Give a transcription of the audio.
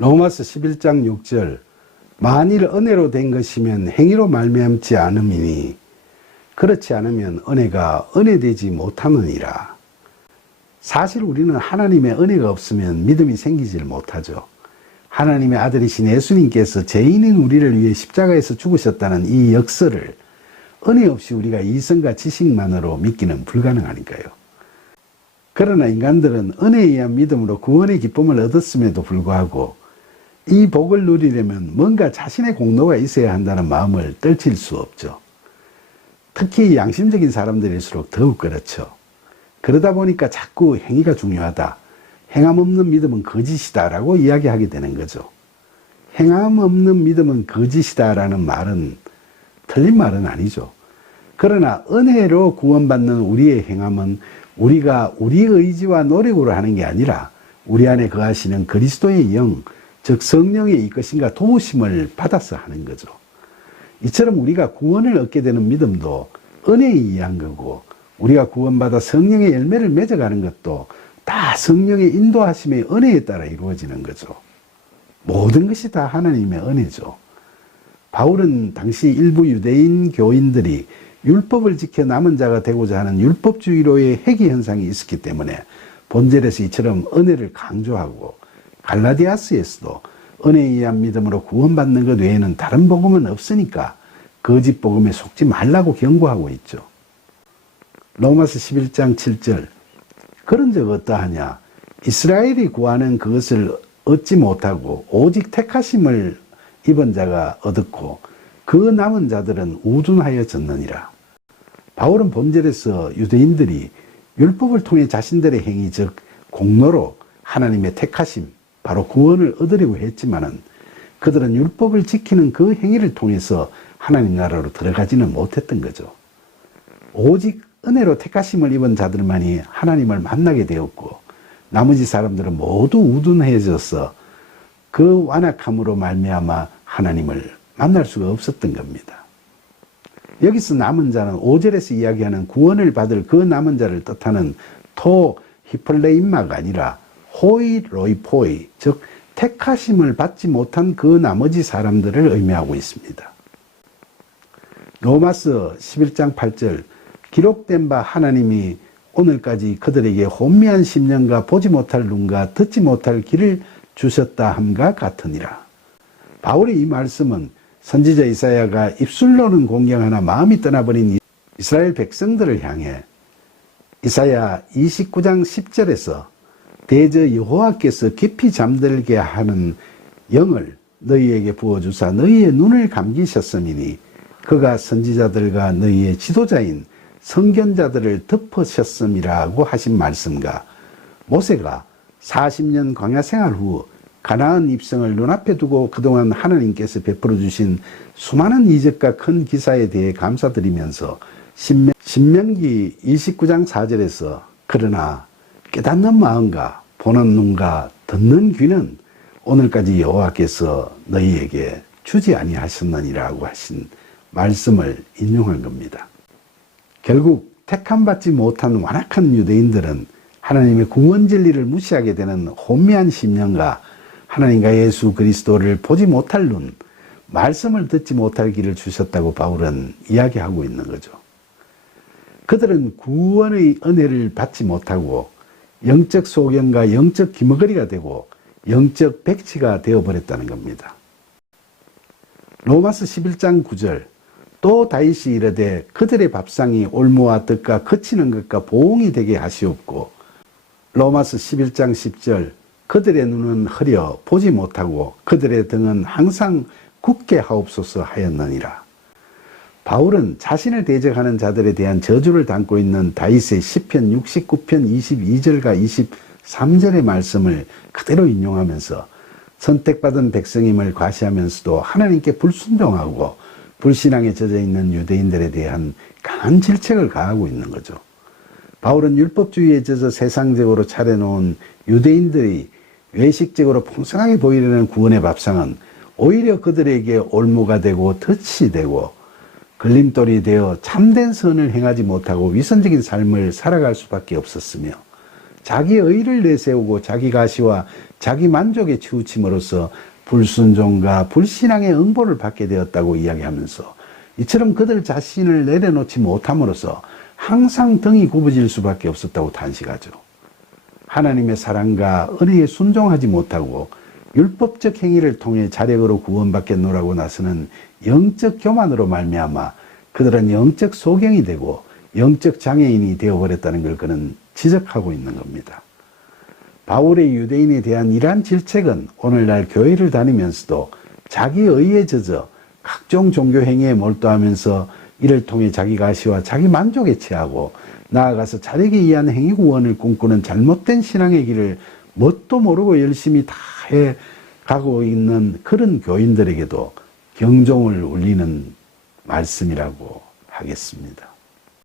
로마서 11장 6절 만일 은혜로 된 것이면 행위로 말미암지 않음이니 그렇지 않으면 은혜가 은혜되지 못하느니라. 사실 우리는 하나님의 은혜가 없으면 믿음이 생기질 못하죠. 하나님의 아들이신 예수님께서 죄인인 우리를 위해 십자가에서 죽으셨다는 이 역설을 은혜 없이 우리가 이성과 지식만으로 믿기는 불가능하니까요. 그러나 인간들은 은혜에 의한 믿음으로 구원의 기쁨을 얻었음에도 불구하고 이 복을 누리려면 뭔가 자신의 공로가 있어야 한다는 마음을 떨칠 수 없죠. 특히 양심적인 사람들일수록 더욱 그렇죠. 그러다 보니까 자꾸 행위가 중요하다. 행함 없는 믿음은 거짓이다 라고 이야기하게 되는 거죠. 행함 없는 믿음은 거짓이다 라는 말은 틀린 말은 아니죠. 그러나 은혜로 구원받는 우리의 행함은 우리가 우리의 의지와 노력으로 하는 게 아니라 우리 안에 거하시는 그리스도의 영, 즉 성령의 이끄심과 도우심을 받아서 하는 거죠. 이처럼 우리가 구원을 얻게 되는 믿음도 은혜에 의한 거고 우리가 구원받아 성령의 열매를 맺어가는 것도 다 성령의 인도하심의 은혜에 따라 이루어지는 거죠. 모든 것이 다 하나님의 은혜죠. 바울은 당시 일부 유대인 교인들이 율법을 지켜 남은 자가 되고자 하는 율법주의로의 회귀 현상이 있었기 때문에 본절에서 이처럼 은혜를 강조하고 갈라디아스에서도 은혜에 의한 믿음으로 구원받는 것 외에는 다른 복음은 없으니까 거짓 복음에 속지 말라고 경고하고 있죠. 로마서 11장 7절 그런 적 어떠하냐 이스라엘이 구하는 그것을 얻지 못하고 오직 택하심을 입은 자가 얻었고 그 남은 자들은 우둔하여졌느니라. 바울은 본절에서 유대인들이 율법을 통해 자신들의 행위 즉 공로로 하나님의 택하심 바로 구원을 얻으려고 했지만은 그들은 율법을 지키는 그 행위를 통해서 하나님 나라로 들어가지는 못했던 거죠. 오직 은혜로 택하심을 입은 자들만이 하나님을 만나게 되었고 나머지 사람들은 모두 우둔해져서 그 완악함으로 말미암아 하나님을 만날 수가 없었던 겁니다. 여기서 남은 자는 5절에서 이야기하는 구원을 받을 그 남은 자를 뜻하는 토 히플레임마가 아니라 호이 로이포이 즉 택하심을 받지 못한 그 나머지 사람들을 의미하고 있습니다. 로마서 11장 8절 기록된 바 하나님이 오늘까지 그들에게 혼미한 심령과 보지 못할 눈과 듣지 못할 귀를 주셨다 함과 같으니라. 바울의 이 말씀은 선지자 이사야가 입술로는 공경하나 마음이 떠나버린 이스라엘 백성들을 향해 이사야 29장 10절에서 대저 여호와께서 깊이 잠들게 하는 영을 너희에게 부어주사 너희의 눈을 감기셨음이니 그가 선지자들과 너희의 지도자인 선견자들을 덮으셨음이라고 하신 말씀과 모세가 40년 광야 생활 후 가나안 입성을 눈앞에 두고 그동안 하나님께서 베풀어 주신 수많은 이적과 큰 기사에 대해 감사드리면서 신명기 29장 4절에서 그러나 깨닫는 마음과 보는 눈과 듣는 귀는 오늘까지 여호와께서 너희에게 주지 아니하셨느니라고 하신 말씀을 인용한 겁니다. 결국 택함받지 못한 완악한 유대인들은 하나님의 구원 진리를 무시하게 되는 혼미한 심령과 하나님과 예수 그리스도를 보지 못할 눈, 말씀을 듣지 못할 길을 주셨다고 바울은 이야기하고 있는 거죠. 그들은 구원의 은혜를 받지 못하고 영적 소경과 영적 기머거리가 되고 영적 백치가 되어버렸다는 겁니다. 로마서 11장 9절 또 다윗이 이르되 그들의 밥상이 올무와 떡과 거치는 것과 보응이 되게 하시옵고 로마서 11장 10절 그들의 눈은 흐려 보지 못하고 그들의 등은 항상 굳게 하옵소서 하였느니라. 바울은 자신을 대적하는 자들에 대한 저주를 담고 있는 다윗의 시편 69편 22절과 23절의 말씀을 그대로 인용하면서 선택받은 백성임을 과시하면서도 하나님께 불순종하고 불신앙에 젖어있는 유대인들에 대한 강한 질책을 가하고 있는 거죠. 바울은 율법주의에 젖어 세상적으로 차려놓은 유대인들이 외식적으로 풍성하게 보이려는 구원의 밥상은 오히려 그들에게 올무가 되고 덫이 되고 걸림돌이 되어 참된 선을 행하지 못하고 위선적인 삶을 살아갈 수밖에 없었으며 자기 의를 내세우고 자기 가시와 자기 만족에 치우침으로써 불순종과 불신앙의 응보를 받게 되었다고 이야기하면서 이처럼 그들 자신을 내려놓지 못함으로써 항상 등이 굽어질 수밖에 없었다고 탄식하죠. 하나님의 사랑과 은혜에 순종하지 못하고 율법적 행위를 통해 자력으로 구원받겠노라고 나서는 영적 교만으로 말미암아 그들은 영적 소경이 되고 영적 장애인이 되어버렸다는 걸 그는 지적하고 있는 겁니다. 바울의 유대인에 대한 이러한 질책은 오늘날 교회를 다니면서도 자기 의에 젖어 각종 종교 행위에 몰두하면서 이를 통해 자기 가시와 자기 만족에 취하고 나아가서 자력에 의한 행위 구원을 꿈꾸는 잘못된 신앙의 길을 뭣도 모르고 열심히 다 해 가고 있는 그런 교인들에게도 경종을 울리는 말씀이라고 하겠습니다.